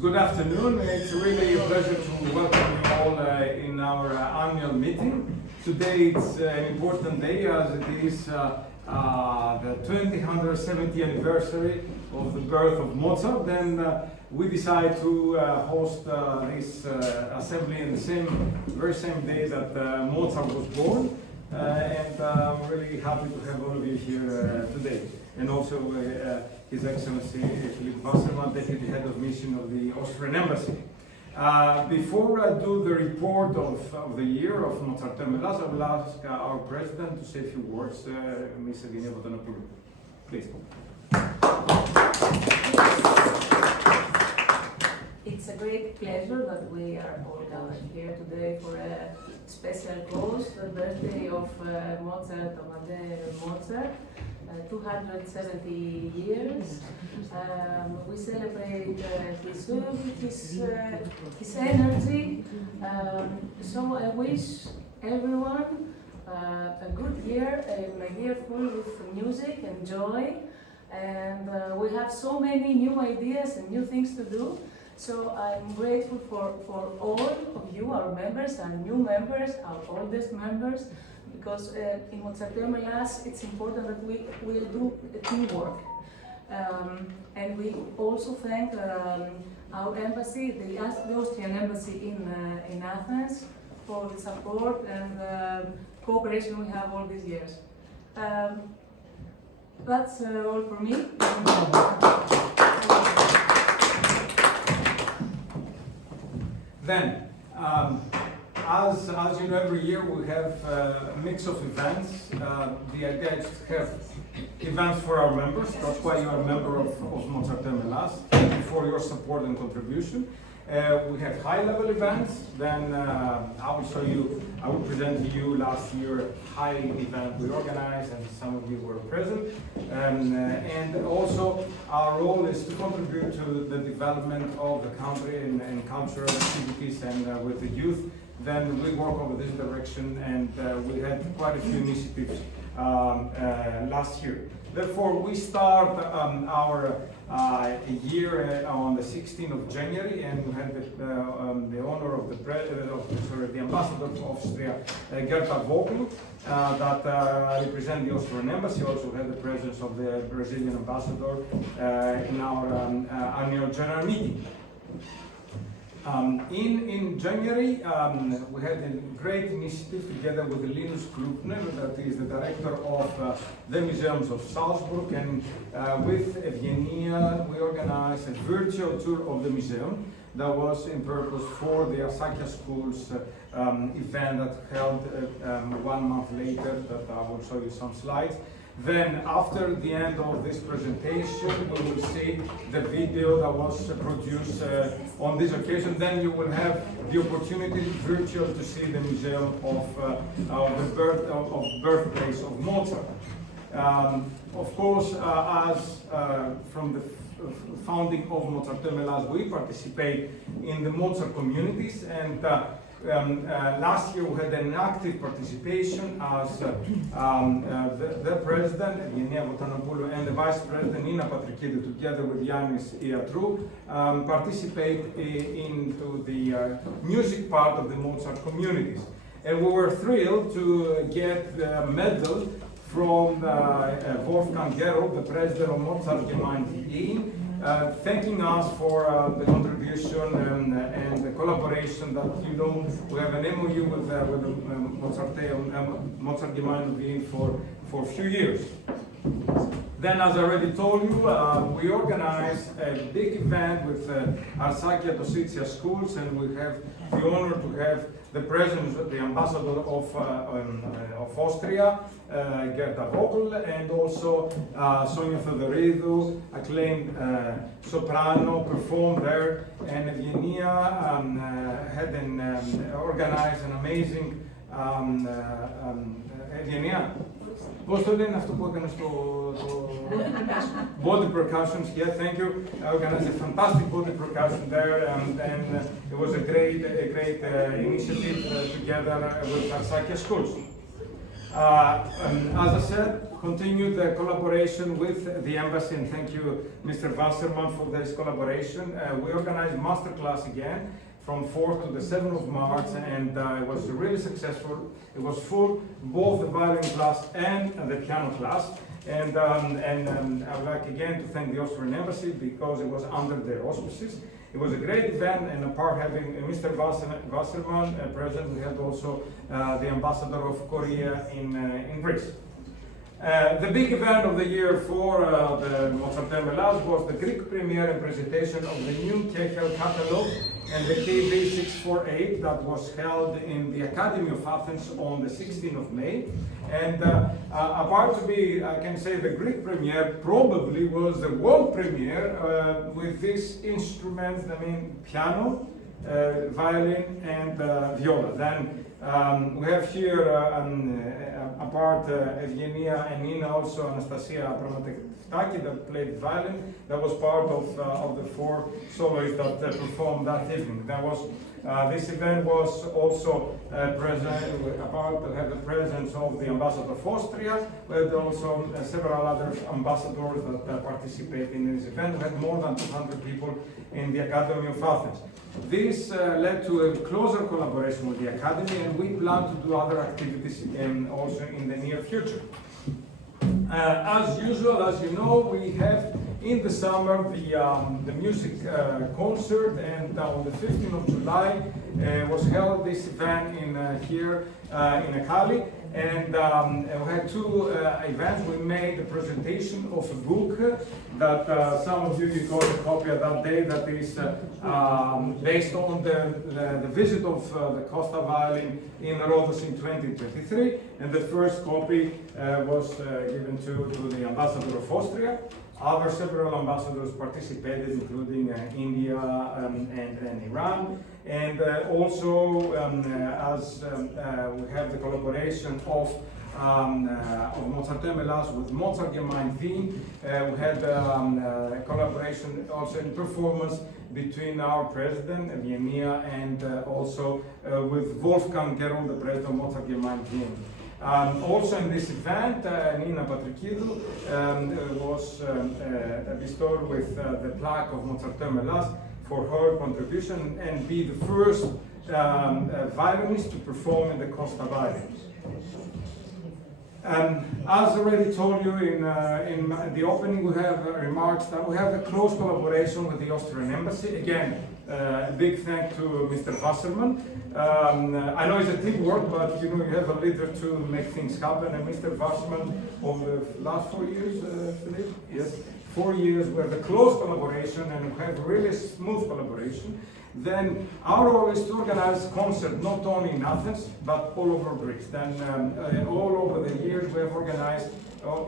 Good afternoon. It's really a pleasure to welcome you all in our annual meeting. Today it's an important day as it is the 270th anniversary of the birth of Mozart. Then we decide to host this assembly in the very same day that Mozart was born. And I'm really happy to have all of you here today. And also His Excellency Philippe Wasserman, Deputy Head of Mission of the Austrian Embassy. Before I do the report of the year of Mozarteum, I will ask our President to say a few words, Ms. Evgenia Votonopoulou. Please. It's a great pleasure that we are all gathered here today for a special cause, the birthday of Mozart, Amadeus Mozart, 270 years. We celebrate his youth, his energy. So I wish everyone a good year, a year full with music and joy. And we have so many new ideas and new things to do. So I'm grateful for all of you, our members, our new members, our oldest members, because in Mozarteum, alas, it's important that we will do teamwork. And we also thank our embassy, the Austrian embassy in Athens, for the support and cooperation we have all these years. That's all for me. Then, as you know, every year we have a mix of events. The idea is to have events for our members. That's why you are a member of Mozarteum Hellas. Thank you for your support and contribution. We have high-level events. Then I will present to you last year high event we organized, and some of you were present. And also our role is to contribute to the development of the country and cultural activities and with the youth. Then we work over this direction, and we had quite a few initiatives last year. Therefore, we start our year on the 16th of January, and we had the honor of the ambassador of Austria, Gerta Vogel, that represent the Austrian embassy. Also had the presence of the Brazilian ambassador in our annual general meeting. In January, we had a great initiative together with Linus Klupner, that is the director of the Museums of Salzburg, and with Evgenia, we organized a virtual tour of the museum that was in purpose for the Asakia Schools event that held 1 month later, that I will show you some slides. Then, after the end of this presentation, we will see the video that was produced on this occasion. Then you will have the opportunity, virtual, to see the museum of the birthplace of Mozart. Of course, as from the founding of Mozarteum Hellas, we participate in the Mozart communities, and last year we had an active participation as the president, Evgenia Votonopoulou, and the vice president, Nina Patrikidou, together with Yannis Iatrou, participate into the music part of the Mozart communities. And we were thrilled to get the medal from Wolfgang Gerold, the president of Mozartgemeinde, thanking us for the contribution and the collaboration that, you know, we have an MOU with the Mozartgemeinde for a few years. Then, as I already told you, we organized a big event with Asakia Dositsia schools, and we have the honor to have the presence of the ambassador of Austria, Gerta Vogel, and also Sonia Theodoridou, acclaimed soprano, performed there, and Evgenia had organized an amazing Evgenia. Πώς το λένε αυτό που έκανε στο body percussions? Yeah, thank you. I organized a fantastic body percussion there, and it was a great initiative together with Asakia schools. As I said, continued the collaboration with the embassy, and thank you, Mr. Wasserman, for this collaboration. We organized masterclass again from 4th to the 7th of March, and it was really successful. It was full, both the violin class and the piano class. And I would like again to thank the Austrian Embassy because it was under their auspices. It was a great event, and apart having Mr. Wasserman present, we had also the ambassador of Korea in Greece. The big event of the year for the Mozarteum Hellas was the Greek premiere and presentation of the new Kechel catalog and the KB648 that was held in the Academy of Athens on the 16th of May. And apart to be, I can say, the Greek premiere probably was the world premiere with these instruments, I mean, piano, violin, and viola. Then we have here, apart Evgenia and Nina, also Anastasia Pramatektaki that played violin. That was part of the 4 soloists that performed that evening. That was this event was also present, apart to have the presence of the ambassador of Austria. We had also several other ambassadors that participated in this event. We had more than 200 people in the Academy of Athens. This led to a closer collaboration with the Academy, and we plan to do other activities also in the near future. As usual, as you know, we have in the summer the music concert, and on the 15th of July was held this event in here in Akali, and we had 2 events. We made a presentation of a book that some of you got a copy of that day, that is based on the visit of the Costa violin in Rhodes in 2023, and the first copy was given to the ambassador of Austria. Other several ambassadors participated, including India and Iran. And also, as we have the collaboration of Mozarteum Hellas with Mozarteum Wien, we had a collaboration also in performance between our president, Evgenia, and also with Wolfgang Gerold, the president of Mozarteum Wien. Also in this event, Nina Patrikidou was bestowed with the plaque of Mozarteum Hellas for her contribution and be the first violinist to perform in the Costa violin. As already told you in the opening, we have remarks that we have a close collaboration with the Austrian Embassy. Again, a big thank to Mr. Wasserman. I know it's a teamwork, but you know you have a leader to make things happen. And Mr. Wasserman, over the last 4 years, Philippe? Yes, 4 years we have a close collaboration and we have really smooth collaboration. Then our role is to organize concerts not only in Athens but all over Greece. Then all over the years we have organized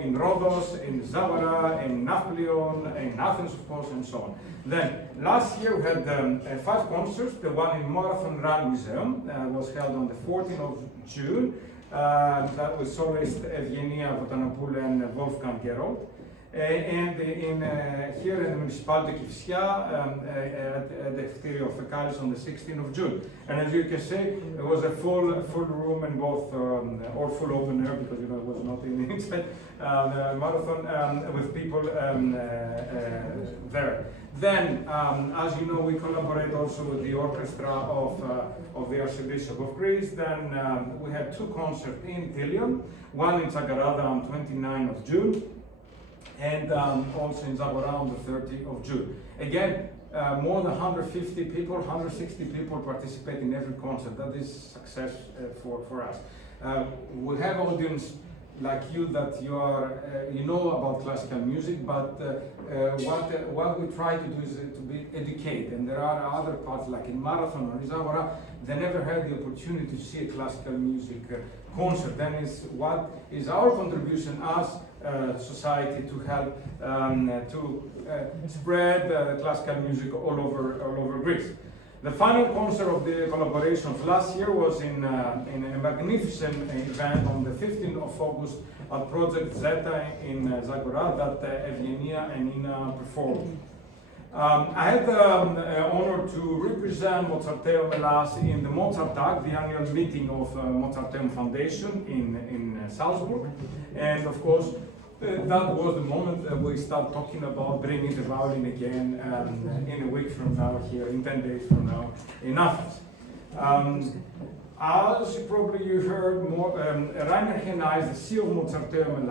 in Rhodos, in Zagora, in Napoleon, in Athens of course, and so on. Then last year we had 5 concerts. The one in Marathon Run Museum was held on the 14th of June. That was soloist Evgenia Votanopoulou and Wolfgang Gerold. And here in the municipality of Kifisia, at the Ftiri of Fekalis on the 16th of June. And as you can see, it was a full room in both, or full open air, because you know it was not in the inside the marathon, with people there. Then, as you know, we collaborate also with the orchestra of the Archbishop of Greece. Then we had 2 concerts in Tilion, one in Zagarada on 29th of June, and also in Zagora on the 30th of June. Again, more than 150 people, 160 people participate in every concert. That is success for us. We have audience like you that you are, you know about classical music, but what we try to do is to be educated. And there are other parts like in Marathon or in Zagora, they never had the opportunity to see a classical music concert. Then is what is our contribution as society to help to spread classical music all over Greece. The final concert of the collaboration of last year was in a magnificent event on the 15th of August at Project Zeta in Zagora that Evgenia and Nina performed. I had the honor to represent Mozarteum Hellas in the Mozartag, the annual meeting of Mozarteum Foundation in Salzburg. And of course, that was the moment we start talking about bringing the violin again in a week from now here, in 10 days from now, in Athens. As probably you heard, Rainer Henais, the CEO of Mozarteum,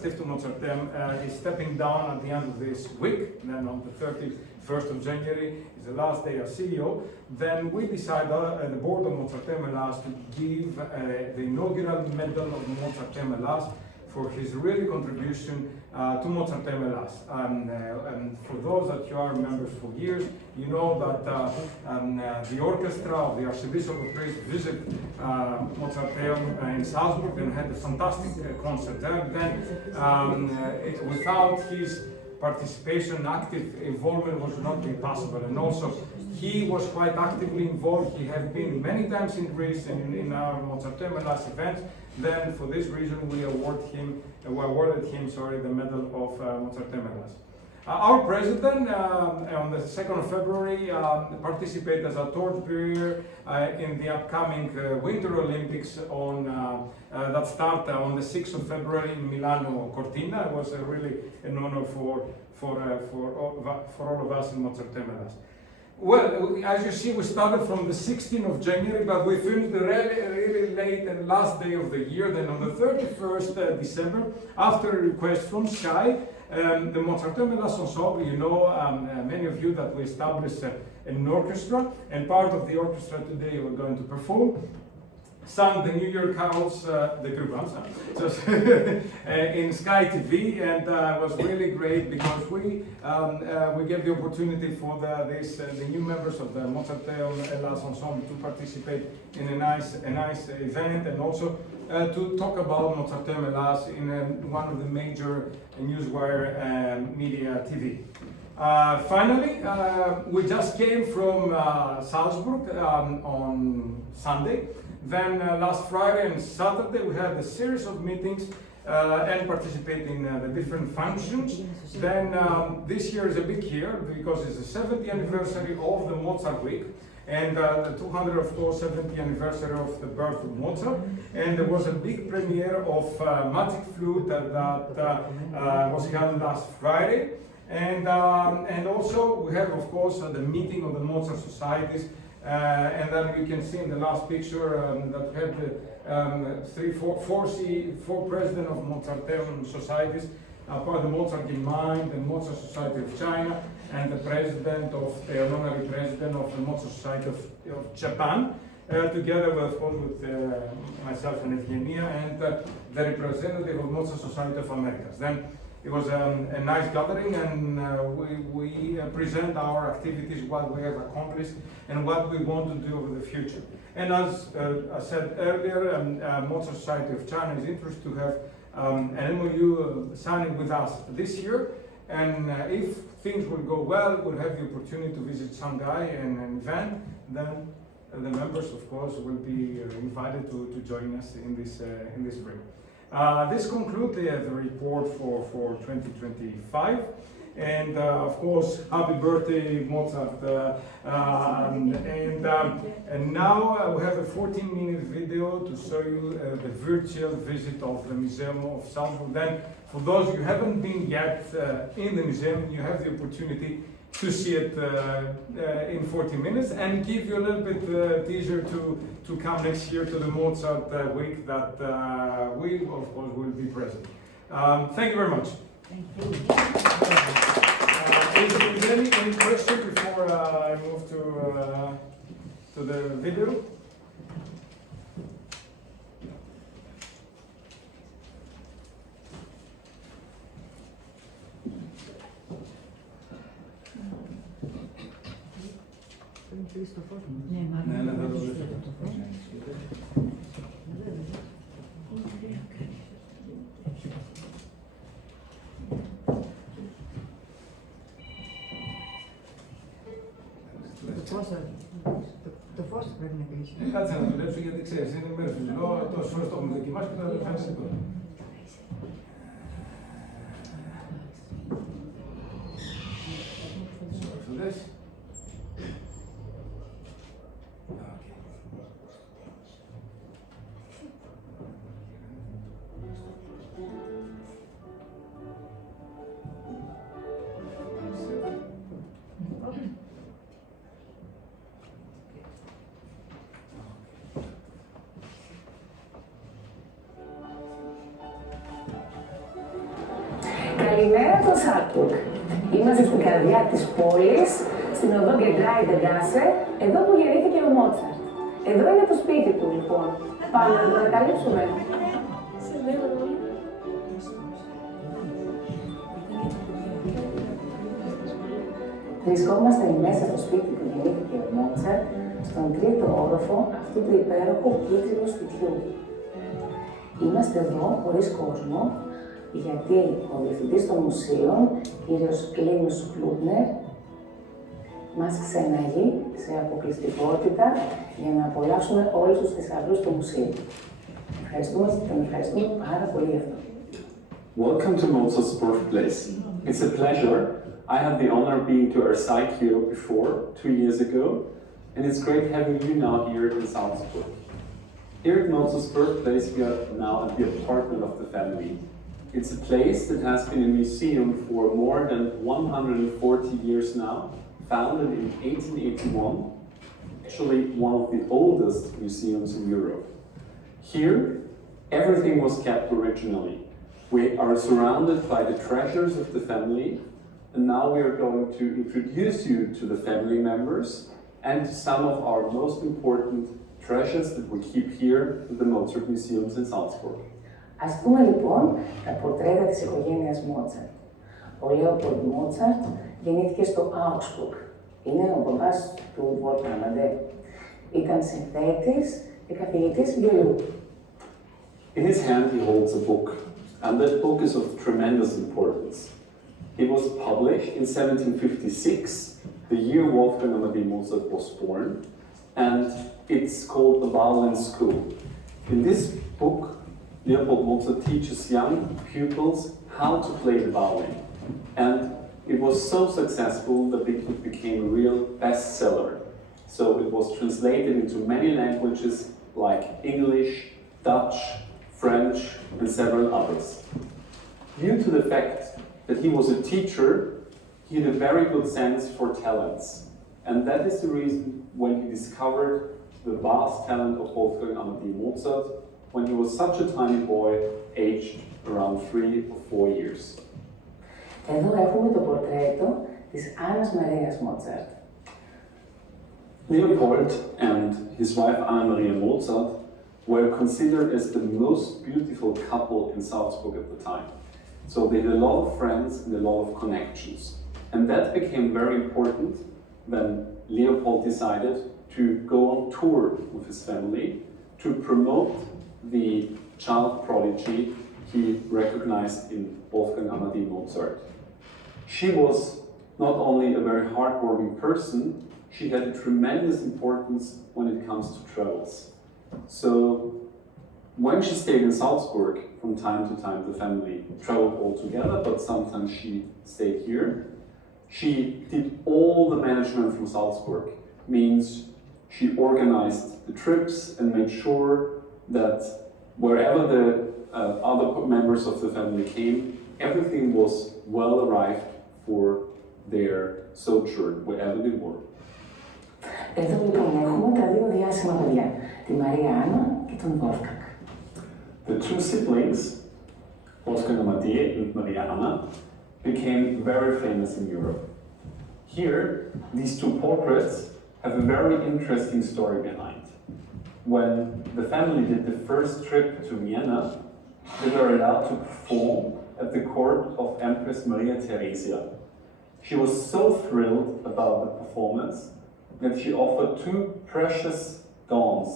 Stiftung Mozarteum, is stepping down at the end of this week. Then on the 31st of January is the last day as CEO. Then we decided, the board of Mozarteum to give the inaugural medal of Mozarteum for his really contribution to Mozarteum. And for those that you are members for years, you know that the orchestra of the Archbishop of Dresden visited Mozarteum in Salzburg and had a fantastic concert there. Then without his participation, active involvement was not be possible. And also, he was quite actively involved. He has been many times in Greece and in our Mozarteum events. Then, for this reason, we awarded him the medal of Mozarteum. Our president, on the 2nd of February, participated as a torchbearer in the upcoming Winter Olympics that start on the 6th of February in Milano Cortina. It was really an honor for all of us in Mozarteum. Well, as you see, we started from the 16th of January, but we finished really late and last day of the year. Then on the 31st December, after a request from Sky, the Mozarteum Ensemble, you know, many of you, that we established an orchestra, and part of the orchestra today we're going to perform sang the New Year carols, the group, in Sky TV, and it was really great because we gave the opportunity for the new members of the Mozarteum Ensemble to participate in a nice event, and also to talk about Mozarteum in one of the major newswire media TV. Finally, we just came from Salzburg on Sunday. Then last Friday and Saturday we had a series of meetings and participate in the different functions. Then this year is a big year because it's the 70th anniversary of the Mozart Week and the 270th anniversary of the birth of Mozart. And there was a big premiere of Magic Flute that was held last Friday. And also we have, of course, the meeting of the Mozart Societies. And then we can see in the last picture that we have the four presidents of Mozarteum societies, part of the Mozart in Mind, the Mozart Society of China, and the honorary president of the Mozart Society of Japan, together with myself and Evgenia, and the representative of Mozart Society of Americas. Then it was a nice gathering, and we present our activities, what we have accomplished, and what we want to do over the future. And as I said earlier, Mozart Society of China is interested to have an MOU signing with us this year. And if things will go well, we'll have the opportunity to visit Shanghai and an event. Then the members, of course, will be invited to join us in this break. This concludes the report for 2025, and of course, happy birthday, Mozart! And now we have a 14-minute video to show you the virtual visit of the Museum of Salzburg. Then, for those who haven't been yet in the museum, you have the opportunity to see it in 40 minutes, and give you a little bit teaser to come next year to the Mozart Week that we, of course, will be present. Thank you very much. Thank you. Is there any question before I move to the video? Ναι, μάλλον θα το δεις δεις. το φως. Το φως πρέπει να κλείσει. Κάτσε να δουλέψω, γιατί ξέρεις, είναι μέρος του ζηλό, τόσες φορές το έχουμε δοκιμάσει και τώρα δεν φάνησε τώρα. Σοφρουδές. Mozarteum. Είμαστε στην καρδιά της πόλης, στην οδό Γκεντράιντε-Γκάσε, εδώ που γεννήθηκε ο Μότσαρτ. Εδώ είναι το σπίτι του, λοιπόν. Πάμε να το ανακαλύψουμε. Βρισκόμαστε μέσα στο σπίτι που γεννήθηκε ο Μότσαρτ, στον τρίτο όροφο αυτού του υπέροχου κίτρινου σπιτιού. Είμαστε εδώ χωρίς κόσμο, γιατί ο διευθυντής των μουσείων, κύριος Λίνους Κλούπνερ, μας ξεναγεί σε αποκλειστικότητα για να απολαύσουμε όλους τους θησαυρούς του μουσείου. Τον ευχαριστούμε πάρα πολύ γι' αυτό. Welcome to Mozart's birthplace. It's a pleasure. I had the honor of being to our site here before, 2 years ago, and it's great having you now here in Salzburg. Here at Mozart's birthplace, we are now at the apartment of the family. It's a place that has been a museum for more than 140 years now, founded in 1881, actually one of the oldest museums in Europe. Here, everything was kept originally. We are surrounded by the treasures of the family, and now we are going to introduce you to the family members and some of our most important treasures that we keep here at the Mozart Museums in Salzburg. Ας δούμε λοιπόν τα πορτρέτα της οικογένειας Μότσαρτ. Ο Λέοπολντ Μότσαρτ γεννήθηκε στο Augsburg. Είναι ο μπαμπάς του Wolfgang Amadeus. Ήταν συνθέτης και καθηγητής βιολού. In his hand he holds a book, and that book is of tremendous importance. It was published in 1756, the year Wolfgang Amadeus Mozart was born, and it's called The Violin School. In this book, Leopold Mozart teaches young pupils how to play the violin, and it was so successful that it became a real bestseller. So it was translated into many languages like English, Dutch, French, and several others. Due to the fact that he was a teacher, he had a very good sense for talents, and that is the reason when he discovered the vast talent of Wolfgang Amadeus Mozart when he was such a tiny boy, aged around 3 or 4 years. Εδώ έχουμε το πορτρέτο της Άννας Μαρίας Μότσαρτ. Leopold and his wife Anna Maria Mozart were considered as the most beautiful couple in Salzburg at the time. So they had a lot of friends and a lot of connections. And that became very important when Leopold decided to go on tour with his family to promote the child prodigy he recognized in Wolfgang Amadeus Mozart. She was not only a very hardworking person, she had a tremendous importance when it comes to travels. So when she stayed in Salzburg, from time to time the family traveled all together, but sometimes she stayed here. She did all the management from Salzburg, means she organized the trips and made sure that wherever the other members of the family came, everything was well arrived for their sojourn, wherever they were. Εδώ λοιπόν έχουμε τα δύο διάσημα παιδιά, τη Μαρία Άννα και τον Wolfgang. The two siblings, Wolfgang Amadeus and Maria Anna, became very famous in Europe. Here, these two portraits have a very interesting story behind. When the family did the first trip to Vienna, they were allowed to perform at the court of Empress Maria Theresia. She was so thrilled about the performance that she offered 2 precious gowns,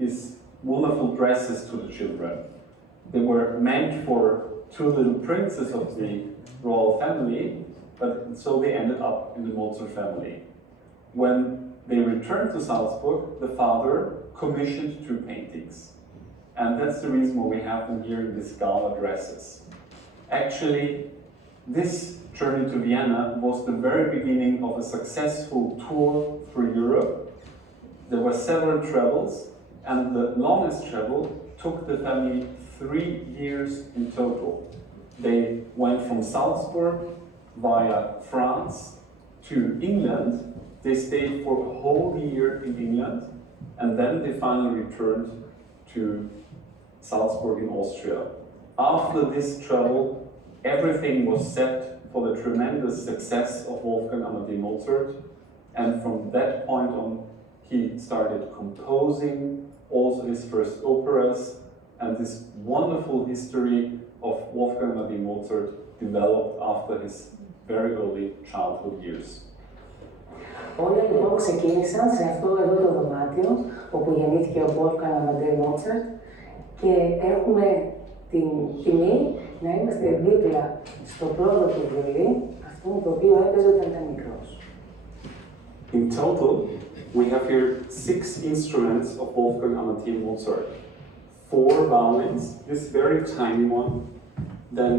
these wonderful dresses, to the children. They were meant for 2 little princes of the royal family, but so they ended up in the Mozart family. When they returned to Salzburg, the father commissioned 2 paintings. And that's the reason why we have them here in these gala dresses. Actually, this journey to Vienna was the very beginning of a successful tour through Europe. There were several travels, and the longest travel took the family 3 years in total. They went from Salzburg via France to England. They stayed for a whole year in England, and then they finally returned to Salzburg in Austria. After this travel, everything was set for the tremendous success of Wolfgang Amadeus Mozart. And from that point on, he started composing also his first operas, and this wonderful history of Wolfgang Amadeus Mozart developed after his very early childhood years. Όλα λοιπόν ξεκίνησαν σε αυτό εδώ το δωμάτιο όπου γεννήθηκε ο Wolfgang Amadeus Mozart και έχουμε την τιμή να είμαστε δίπλα στο πρώτο του βιολί, αυτό το οποίο έπαιζε όταν ήταν μικρός. In total, we have here 6 instruments of Wolfgang Amadeus Mozart. 4 violins, this very tiny one, then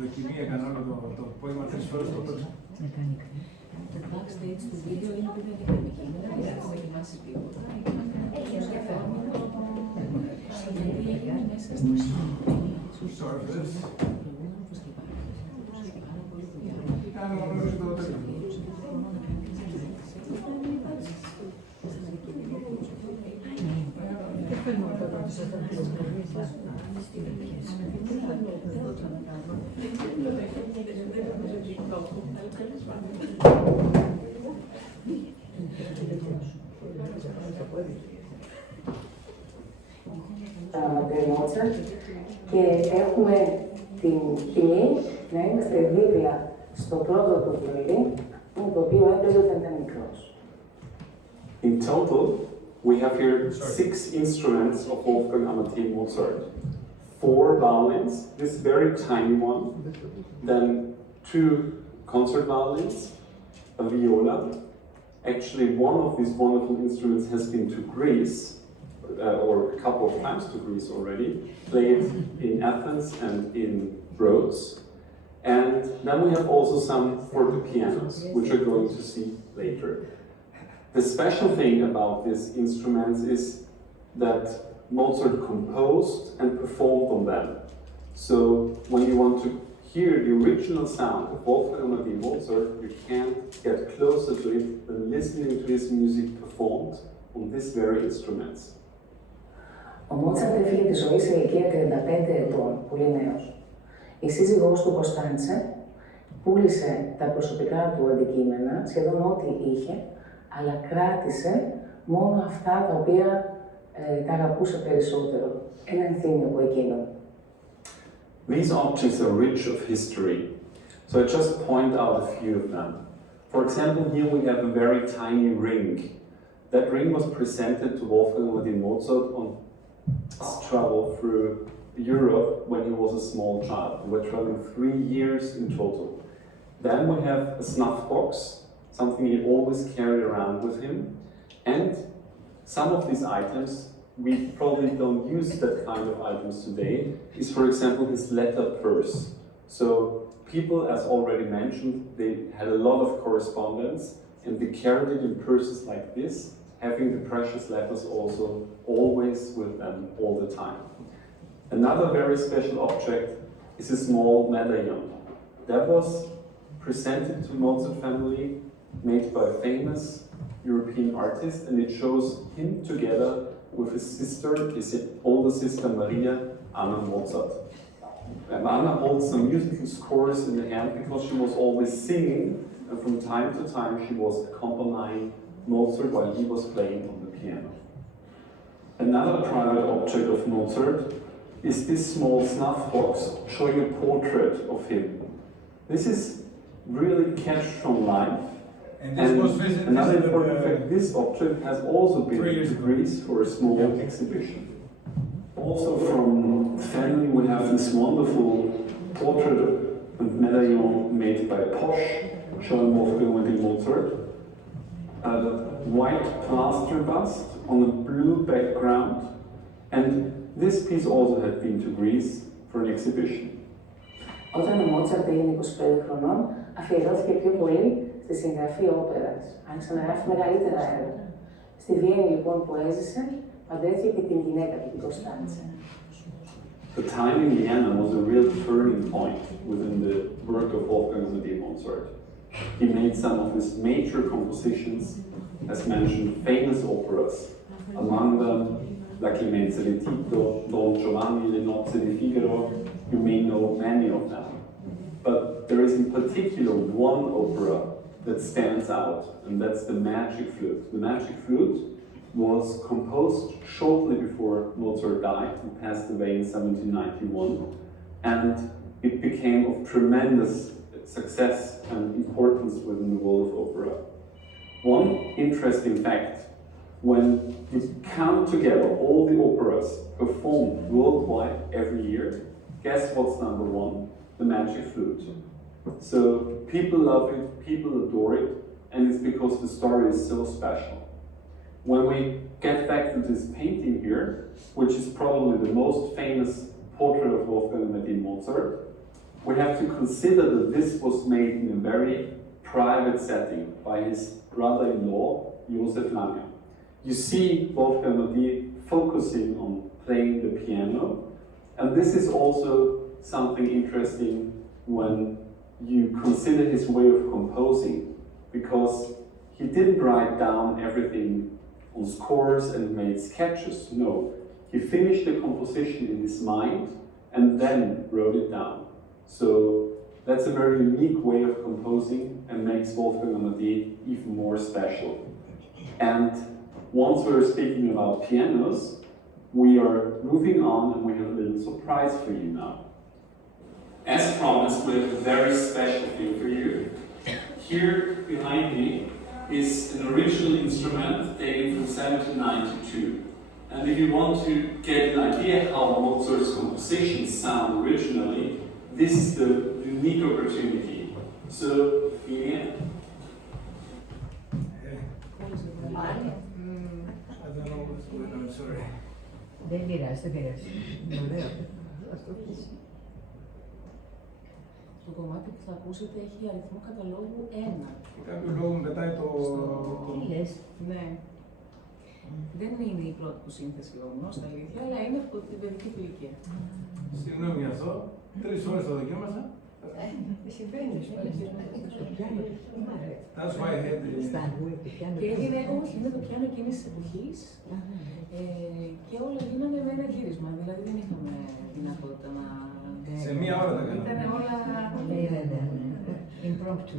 Δοκιμή έκανα όλο το πόημα 3 φορές το πρώτο. Το backstage του βίντεο είναι που δεν είχαμε κείμενα, δεν έχουμε ετοιμάσει τίποτα. Έχει ενδιαφέρον γιατί έγινε μέσα στο Sorry. Mozart και έχουμε την τιμή να είμαστε δίπλα στο πρώτο του βιολί, το οποίο έπαιζε όταν ήταν μικρός. in total, we have here 6 instruments of Wolfgang Amadeus Mozart. 4 violins, this very tiny one, then 2 concert violins, a viola. Actually, one of these wonderful instruments has been to Greece, or a couple of times to Greece already, played in Athens and in Rhodes. And then we have also some forte pianos, which we're going to see later. The special thing about these instruments is that Mozart composed and performed on them. So when you want to hear the original sound of Wolfgang Amadeus Mozart, you can't get closer to it than listening to his music performed on these very instruments. Ο Μότσαρτ έφυγε τη ζωή σε ηλικία 35 ετών, πολύ νέος. Η σύζυγός του Κωνσταντσε πούλησε τα προσωπικά του αντικείμενα, σχεδόν ό,τι είχε, αλλά κράτησε μόνο αυτά τα οποία τα αγαπούσε περισσότερο. Ένα ενθύμιο από εκείνον. These objects are rich of history, so I just point out a few of them. For example, here we have a very tiny ring. That ring was presented to Wolfgang Amadeus Mozart on his travel through Europe when he was a small child. We were traveling 3 years in total. Then we have a snuff box, something he always carried around with him. And some of these items, we probably don't use that kind of items today, is for example his letter purse. So people, as already mentioned, they had a lot of correspondence and they carried it in purses like this, having the precious letters also always with them all the time. Another very special object is a small medallion. That was presented to Mozart family, made by a famous European artist, and it shows him together with his sister, his older sister Maria Anna Mozart. And Anna holds some musical scores in the hand because she was always singing, and from time to time she was accompanying Mozart while he was playing on the piano. Another private object of Mozart is this small snuff box showing a portrait of him. This is really catched from life. And this was visited. Another important fact, this object has also been to Greece for a small exhibition. Also from family we have this wonderful portrait and medallion made by Posch, showing Wolfgang Amadeus Mozart. a white plaster bust on a blue background, and this piece also had been to Greece for an exhibition. Όταν ο Μότσαρτ έγινε 25 χρονών, αφιερώθηκε πιο πολύ στη συγγραφή όπερας. Άρχισε να γράφει μεγαλύτερα έργα. Στη Βιέννη λοιπόν που έζησε, παντρέθηκε και την γυναίκα του, την Κωνσταντζα. The time in Vienna was a real turning point within the work of Wolfgang Amadeus Mozart. He made some of his major compositions, as mentioned, famous operas, among them La Clemenza di Tito, Don Giovanni, Le Nozze di Figaro. You may know many of them. But there is in particular one opera that stands out, and that's the Magic Flute. The Magic Flute was composed shortly before Mozart died. He passed away in 1791, and it became of tremendous success and importance within the world of opera. One interesting fact, when you count together all the operas performed worldwide every year, guess what's number one? The Magic Flute. So people love it, people adore it, and it's because the story is so special. When we get back to this painting here, which is probably the most famous portrait of Wolfgang Amadeus Mozart, we have to consider that this was made in a very private setting by his brother-in-law, Joseph Lange. You see Wolfgang Amadeus focusing on playing the piano, and this is also something interesting when you consider his way of composing, because he didn't write down everything on scores and made sketches. No, he finished the composition in his mind and then wrote it down. So that's a very unique way of composing and makes Wolfgang Amadeus even more special. And once we're speaking about pianos, we are moving on and we have a little surprise for you now. As promised, we have a very special thing for you. Here behind me is an original instrument dating from 1792. And if you want to get an idea how Mozart's compositions sound originally, this is the unique opportunity. So, yeah. I don't know what's going on, sorry. Δεν πειράζει, δεν πειράζει. Ωραίο. Το κομμάτι που θα ακούσετε έχει αριθμό καταλόγου 1. Και κάποιο λόγο πετάει το... Τι λες? Ναι. Δεν είναι η πρώτη του σύνθεση όμως, στα αλήθεια, αλλά είναι από την παιδική του ηλικία. Συγγνώμη για αυτό, 3 ώρες το δοκίμασα. Συμβαίνει, στο πιάνο. That's why I had the... Και είναι το πιάνο εκείνης της εποχής και όλα γίνανε με ένα γύρισμα, δηλαδή δεν είχαμε δυνατότητα να... Σε μία ώρα τα έκανα. Ήτανε όλα... Ναι. Impromptu.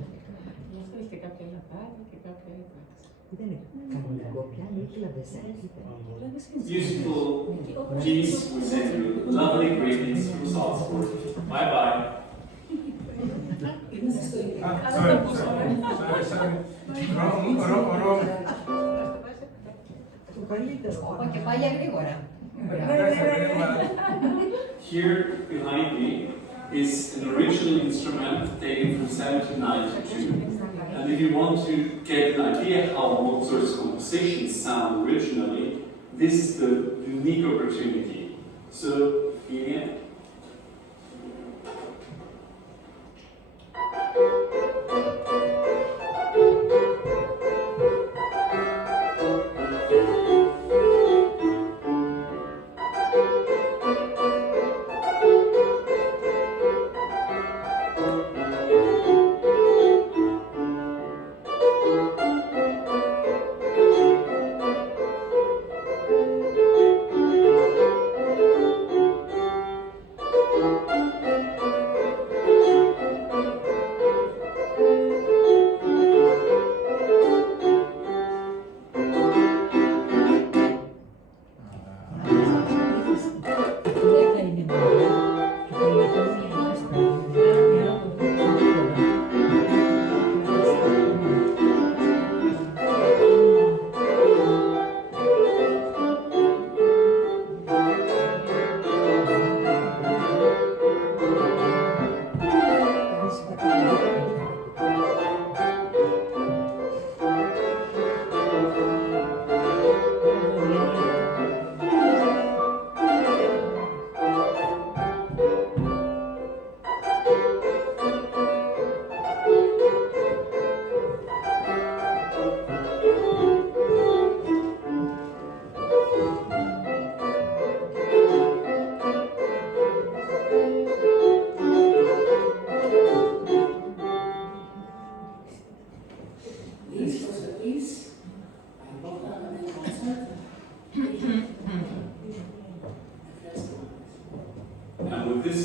Γι' αυτό είχε κάποια άλλα πράγματα και κάποια άλλη πράξη. Ήταν κανονικό πιάνο ή κλαβεσέν. Beautiful piece, we send you lovely greetings from Salzburg. Bye bye. Sorry. Wrong. Το καλύτερο. Και πάει γρήγορα. Here behind me is an original instrument dating from 1792. And if you want to get an idea how Mozart's compositions sound originally, this is the unique opportunity. So, here.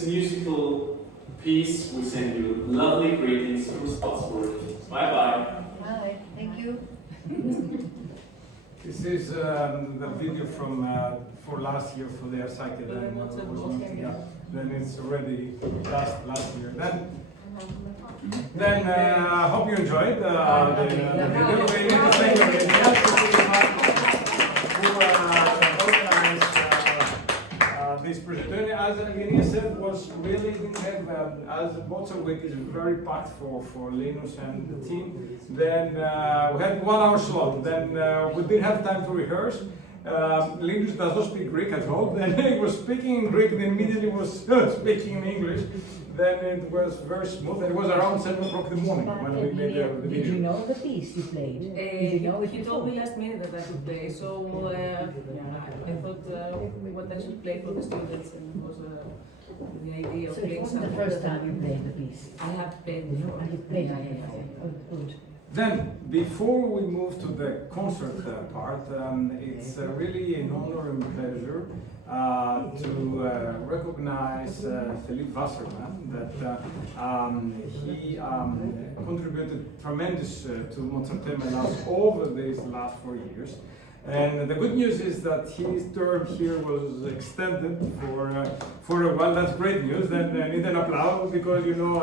this musical piece, we send you lovely greetings from Salzburg. Bye bye. Bye, thank you. This is the video from for last year for their psychedelic. Yeah, then it's already last year. Then I hope you enjoyed the video. We need to thank Evgenia who organized this presentation. As Evgenia said, was really didn't have as Mozart Week is very packed for Linus and the team. Then we had 1 hour slot. Then we didn't have time to rehearse. Linus does not speak Greek at all. Then he was speaking in Greek, then immediately was speaking in English. Then it was very smooth. And it was around 7 o'clock in the morning when we made the video. Did you know the piece you played? Did you know it He before? told me last minute that I could play, so I thought what I should play for the students, and it was the idea of So it playing wasn't the something. first time you played the piece? I have played before. You played it before? Oh, good. Then, before we move to the concert part, it's really an honor and pleasure to recognize Philippe Wasserman, that he contributed tremendous to Mozarteum over these last 4 years. And the good news is that his term here was extended for a while. That's great news. Then need an applause because you know.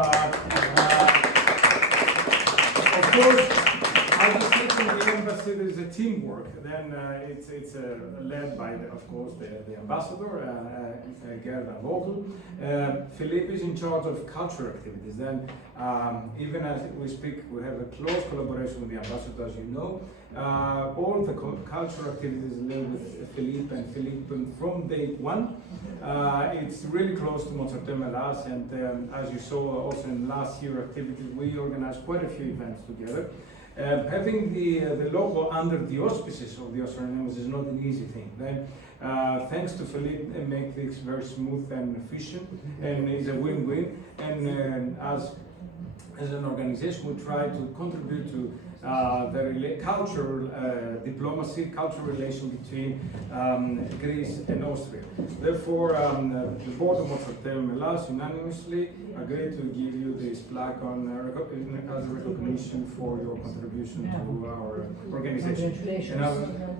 Of course, as I said in the embassy, there is a teamwork. Then it's led by, of course, the ambassador, Gerda Vogel. Philippe is in charge of cultural activities. Then, even as we speak, we have a close collaboration with the ambassador, as you know. All the cultural activities live with Philippe and Philippe from day one. It's really close to Mozarteum, Hellas, and as you saw also in last year activities, we organized quite a few events together. Having the logo under the auspices of the Austrian Embassy is not an easy thing. Then, thanks to Philippe, it makes this very smooth and efficient, and it's a win-win. And as an organization, we try to contribute to the cultural diplomacy, cultural relation between Greece and Austria. Therefore, the board of Mozarteum Hellas unanimously agreed to give you this plaque as a recognition for your contribution to our organization. And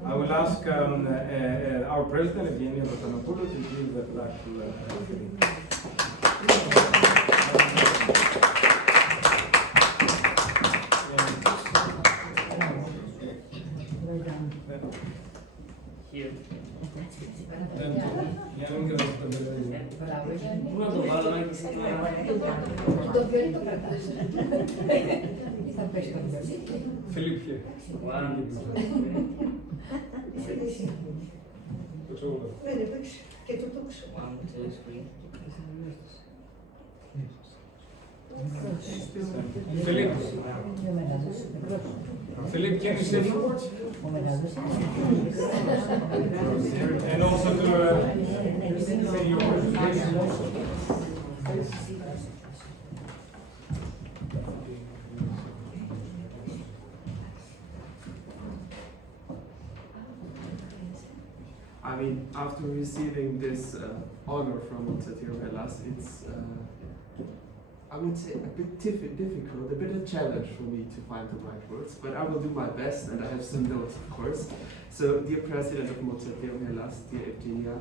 I will ask our president, Evgenia Vatanopoulos, to give the plaque to Philippe. Here. Philippe here. Philippe. Philippe, can you say forward? And also to say your presentation also. I mean, after receiving this honor from Mozarteum Hellas, it's, I would say, a bit difficult, a bit of a challenge for me to find the right words, but I will do my best, and I have some notes, of course. So, dear President of Mozarteum Hellas, dear Evgenia,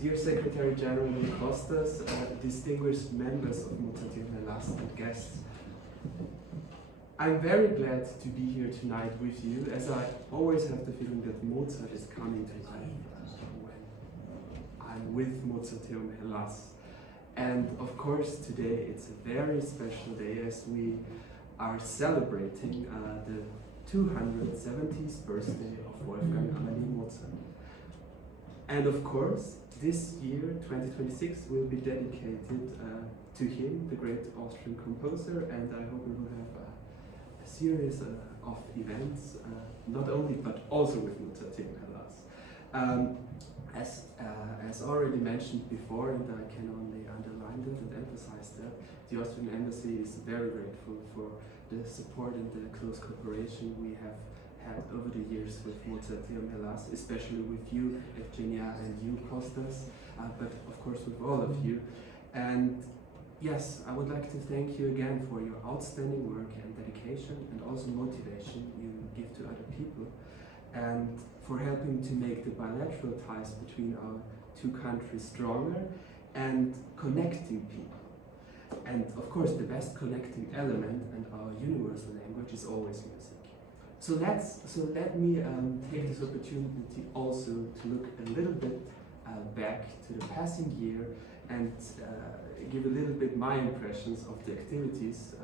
dear Secretary General Kostas, distinguished members of Mozarteum Hellas, and guests, I'm very glad to be here tonight with you, as I always have the feeling that Mozart is coming to life when I'm with Mozarteum Hellas. And of course today it's a very special day as we are celebrating the 270th birthday of Wolfgang Amadeus Mozart. And of course this year, 2026, will be dedicated to him, the great Austrian composer, and I hope we will have a series of events, not only but also with Mozarteum Hellas. As already mentioned before, and I can only underline that and emphasize that, the Austrian Embassy is very grateful for the support and the close cooperation we have had over the years with Mozarteum Hellas, especially with you, Evgenia, and you, Kostas, but of course with all of you. And yes, I would like to thank you again for your outstanding work and dedication and also motivation you give to other people, and for helping to make the bilateral ties between our two countries stronger and connecting people. And of course, the best connecting element and our universal language is always music. So let me take this opportunity also to look a little bit back to the passing year and give a little bit my impressions of the activities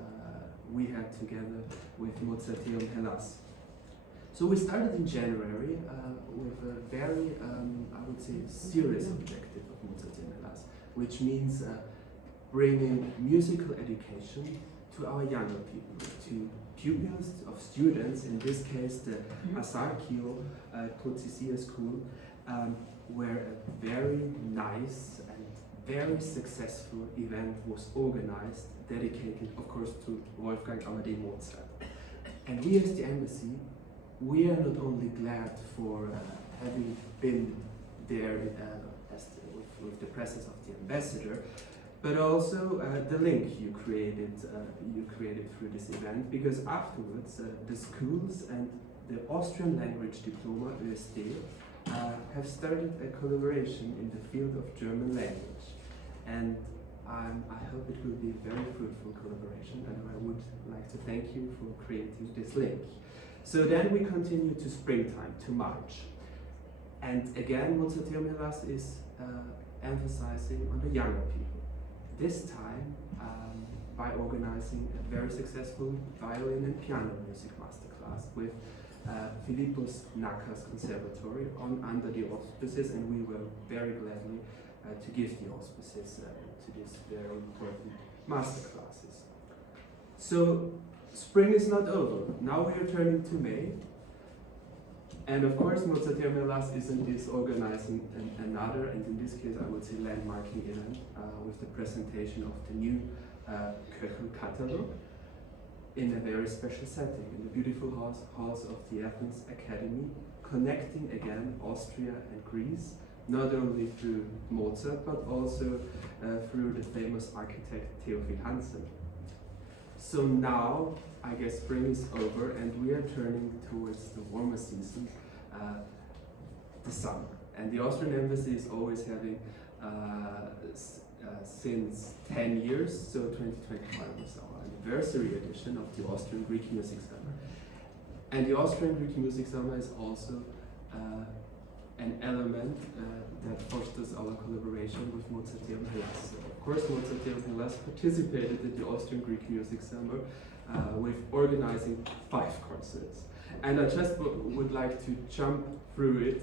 we had together with Mozarteum Hellas. So we started in January with a very, I would say, serious objective of Mozarteum Hellas, which means bringing musical education to our younger people, to pupils of students, in this case the Asarchio Tozisia school, where a very nice and very successful event was organized, dedicated of course to Wolfgang Amadeus Mozart. And we as the embassy, we are not only glad for having been there with the presence of the ambassador, but also the link you created through this event, because afterwards the schools and the Austrian language diploma ÖSD have started a collaboration in the field of German language, and I hope it will be a very fruitful collaboration, and I would like to thank you for creating this link. So then we continue to springtime, to March, and again Mozarteum Hellas is emphasizing on the younger people. This time by organizing a very successful violin and piano music masterclass with Philippus Naka's Conservatory under the auspices, and we were very gladly to give the auspices to these very important masterclasses. So spring is not over. Now we are turning to May. And of course, Mozarteum Hellas is organizing another, and in this case I would say landmarking event, with the presentation of the new Köchel catalog in a very special setting, in the beautiful halls of the Athens Academy, connecting again Austria and Greece, not only through Mozart, but also through the famous architect Theophil Hansen. So now, I guess spring is over and we are turning towards the warmer season, the summer. And the Austrian Embassy is always having, since 10 years, so 2025 was our anniversary edition of the Austrian Greek Music Summer. And the Austrian Greek Music Summer is also an element that fosters our collaboration with Mozarteum Hellas. So of course, Mozarteum Hellas participated in the Austrian Greek Music Summer with organizing 5 concerts. And I just would like to jump through it.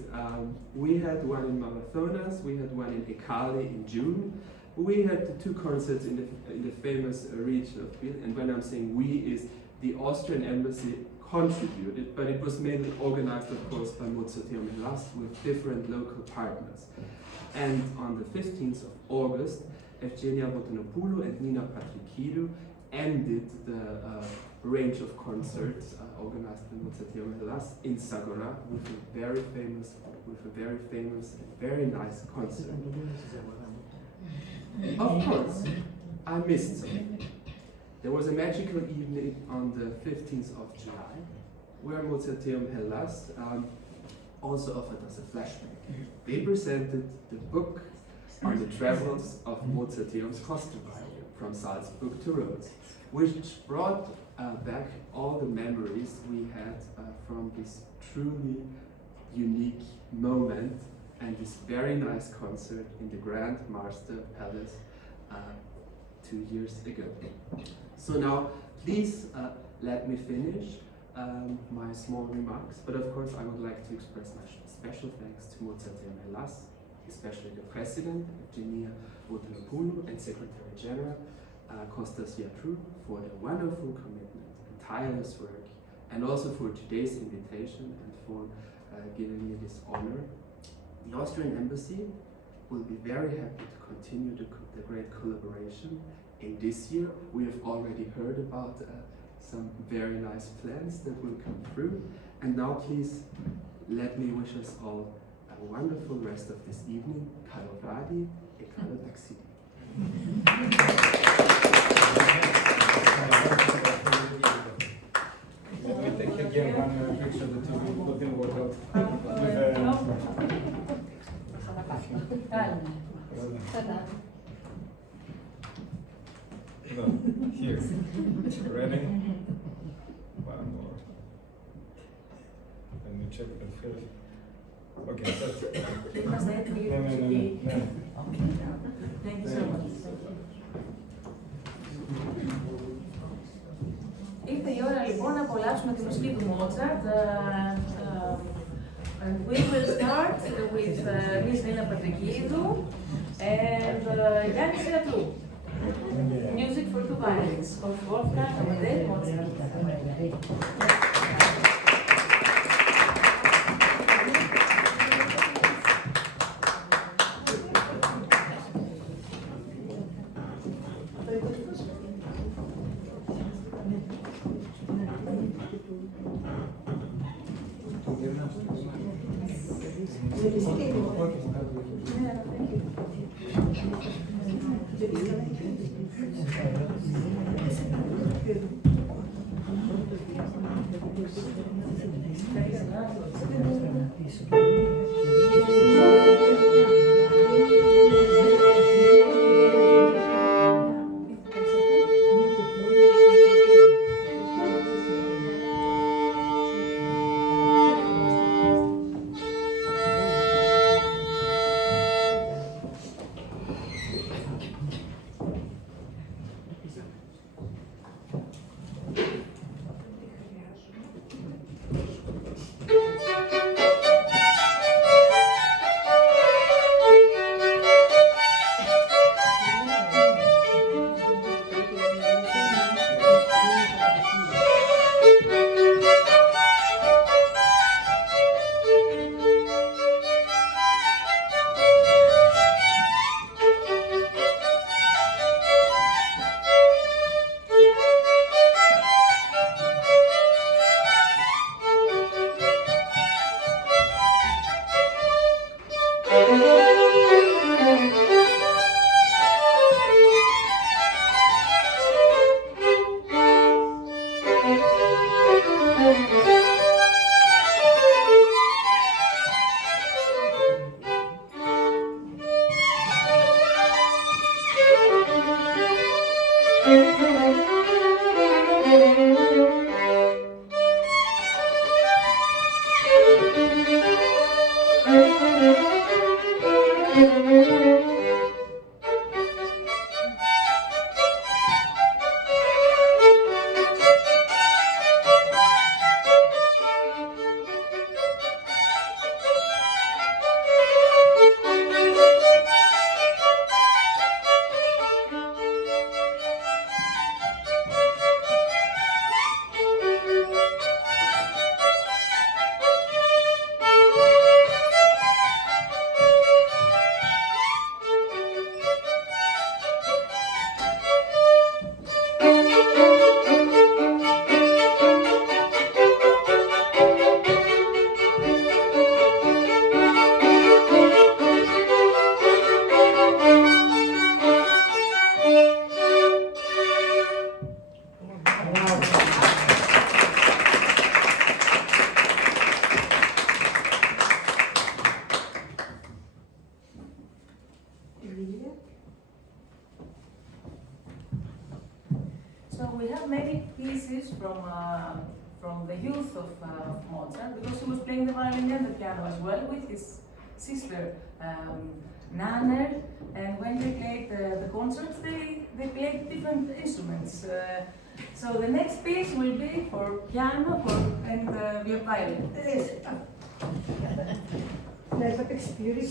We had one in Marathonas, we had one in Ekali in June. We had the 2 concerts in the famous region of Biel, and when I'm saying we, is the Austrian Embassy contributed, but it was mainly organized, of course, by Mozarteum Hellas with different local partners. And on the 15th of August, Evgenia Botanopoulou and Nina Patrikidou ended the range of concerts organized by Mozarteum Hellas in Sagora with a very famous and very nice concert. Of course, I missed something. There was a magical evening on the 15th of July where Mozarteum Hellas also offered us a flashback. They presented the book on the travels of Mozarteum's Kostenreihe from Salzburg to Rhodes, which brought back all the memories we had from this truly unique moment and this very nice concert in the Grand Master Palace 2 years ago. So now, please let me finish my small remarks, but of course I would like to express my special thanks to Mozarteum Hellas, especially the President, Evgenia Botanopoulou, and Secretary General, Kostas Yatrou, for their wonderful commitment and tireless work, and also for today's invitation and for giving me this honor. The Austrian Embassy will be very happy to continue the great collaboration. In this year, we have already heard about some very nice plans that will come through. And now please let me wish us all a wonderful rest of this evening. Kalo Radi e Kalo Taksidi. Let me take again one picture that we didn't work out. No, here. Ready? One more. Let me check the first. Okay, that's it. No. Thank you so much. Ήρθε η ώρα λοιπόν να απολαύσουμε τη μουσική του Mozart. And we will start with Miss Nina Patrikidou and Yannis Seratlou. Music for two violins of Wolfgang Amadeus Mozart. So we have many pieces from the youth of Mozart, because he was playing the violin and the piano as well with his sister Nanner, and when they played the concerts, they played different instruments. So the next piece will be for piano and violin.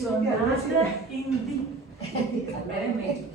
Sonata in D, very major.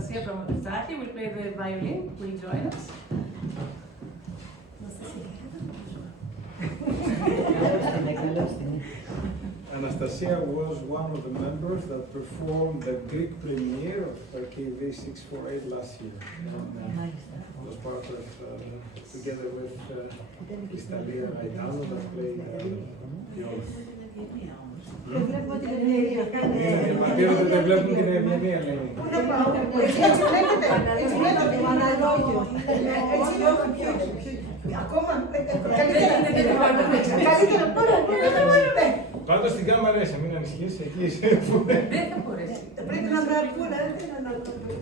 Anastasia from Mozarteum will play the violin, will join us. Anastasia was one of the members that performed the Greek premiere of KV 648 last year. And, was part of, together with Istalia Gaetano that played viola. Δεν βλέπουν την Ευγενία, λέει. Πού να πάω, έτσι βλέπετε, έτσι βλέπετε, το αναλόγιο. Έτσι όχι, ακόμα καλύτερα, τώρα. Πάντως στην κάμερα είσαι, μην ανησυχείς, εκεί είσαι. Δεν θα μπορέσει. Πρέπει να τα ακούνε, δεν είναι να το πω.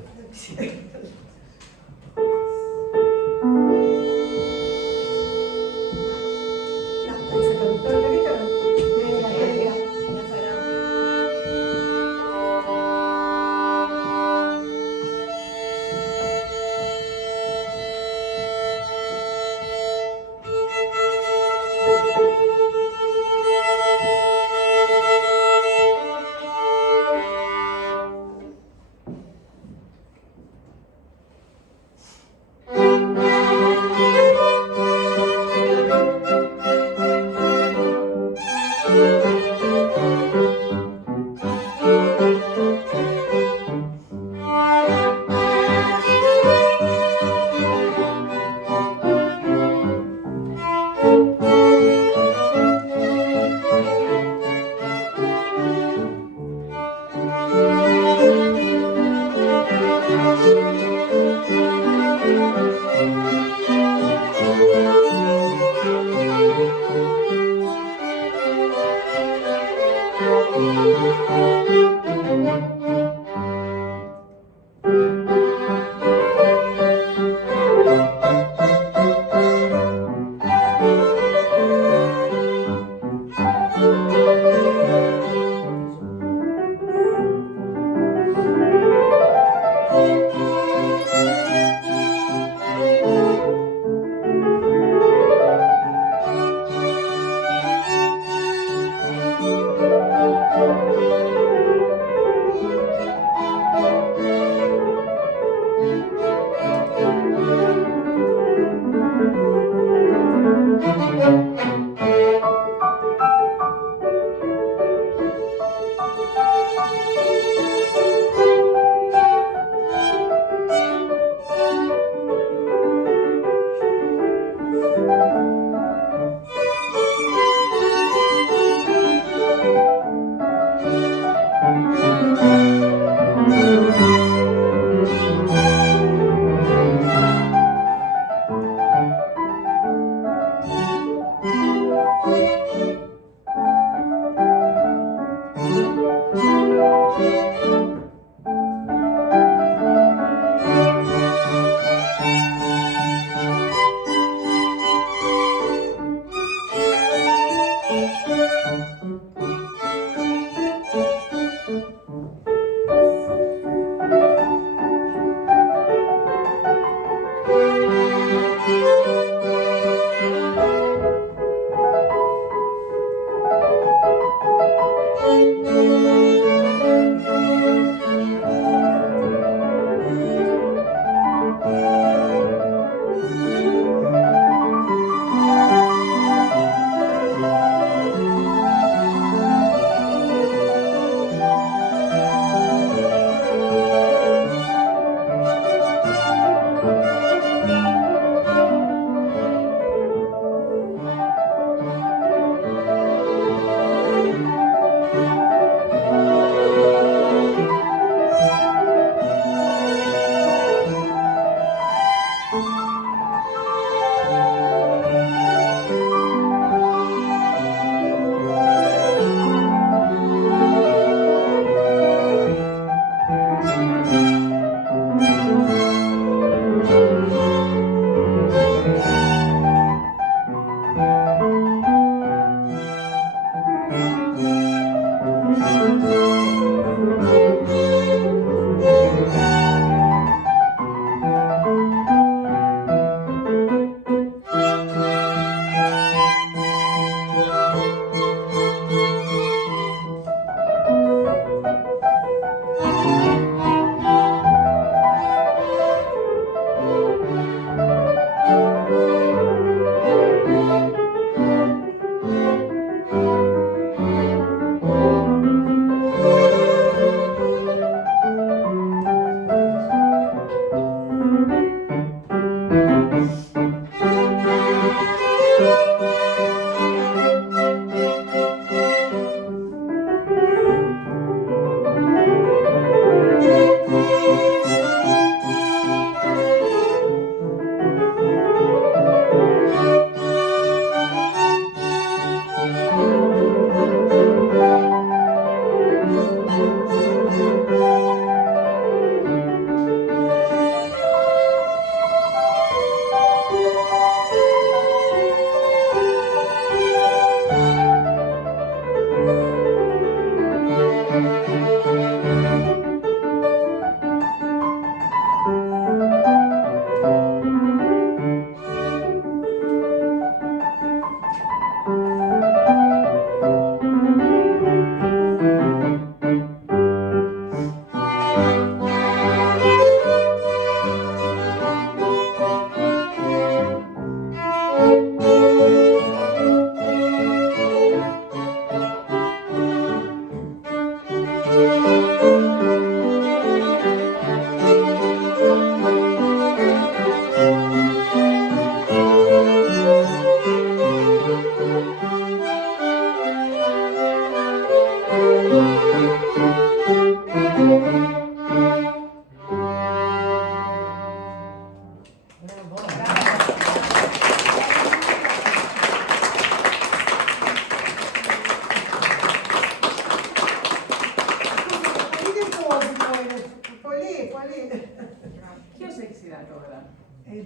τώρα.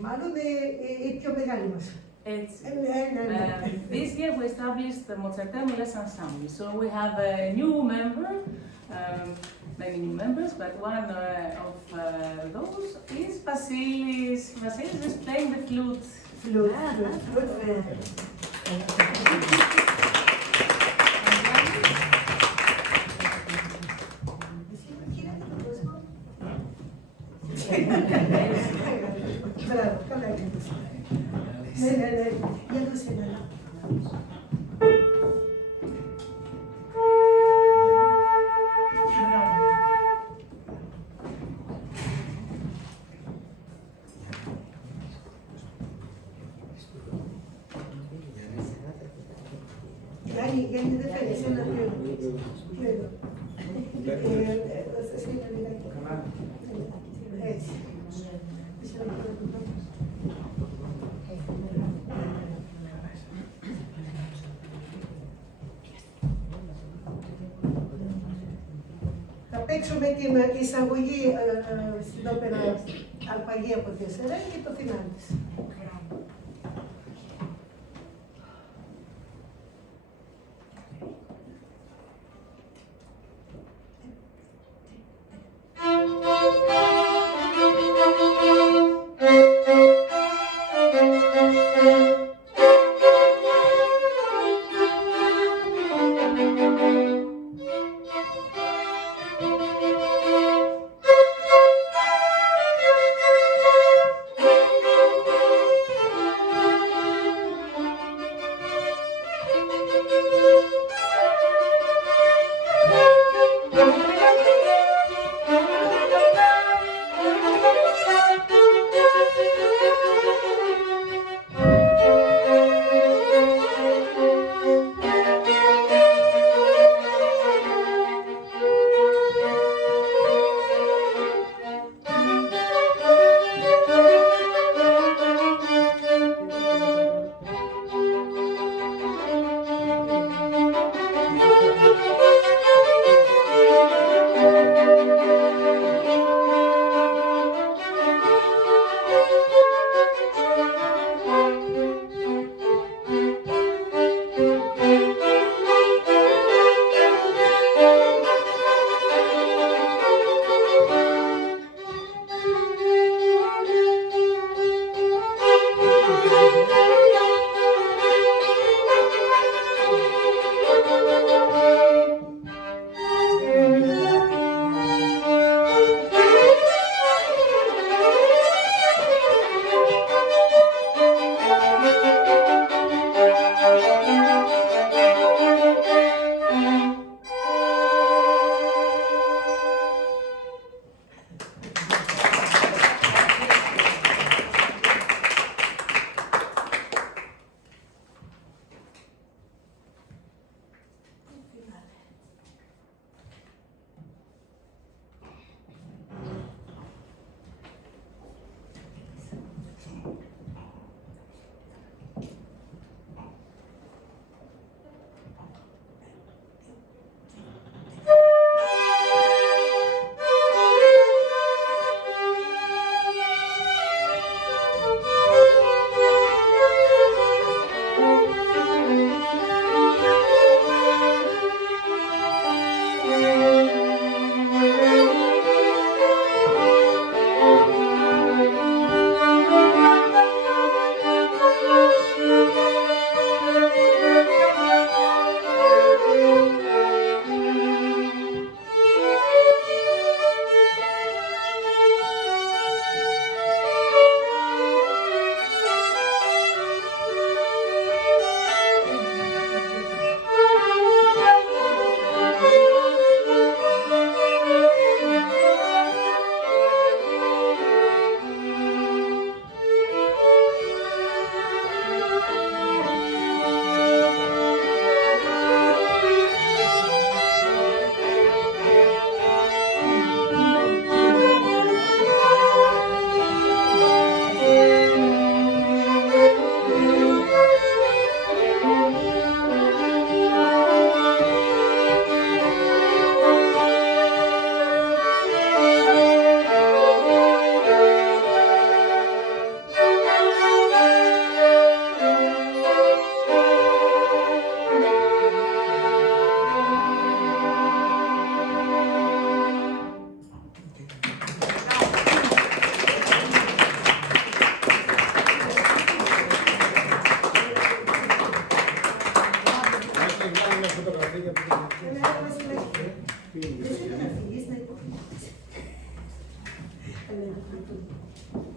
Μάλλον η πιο μεγάλη μας. Έτσι. Ναι. This year we established the Mozarteum Les Ensemble. So we have a new member, many new members, but one of those is Vasilis. Vasilis is playing the flute. Flute. Μπράβο, καλά έκανες. Ναι, για το σήμερα. Γιάννη, δεν φέρεις ένα πλέον. Θα σύντα λιγάκι. Έτσι. Θα παίξουμε την εισαγωγή στην όπερα Αρπαγή από 4 και το φινάλι της.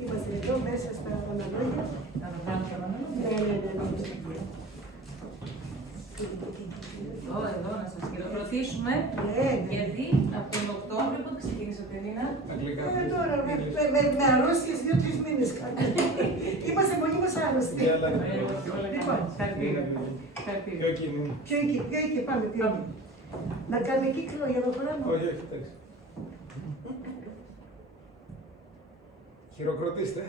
Είμαστε εδώ μέσα στα αναλόγια. Θα το κάνουμε και πάνω. Ναι. Εδώ να σας χειροκροτήσουμε. Ναι. Γιατί από τον Οκτώβριο που ξεκίνησατε, Νίνα. Αγγλικά. Τώρα, με αρρώστιες 2-3 μήνες κάτι. Είμαστε μόνοι μας άρρωστοι. Ναι, αλλά Λοιπόν, Χαρακτήρα. πιο εκείνη. πιο εκεί, πάμε, πιο εκεί. Να κάνουμε κύκλο για το χρόνο. Όχι, όχι, εντάξει. Χειροκροτήστε.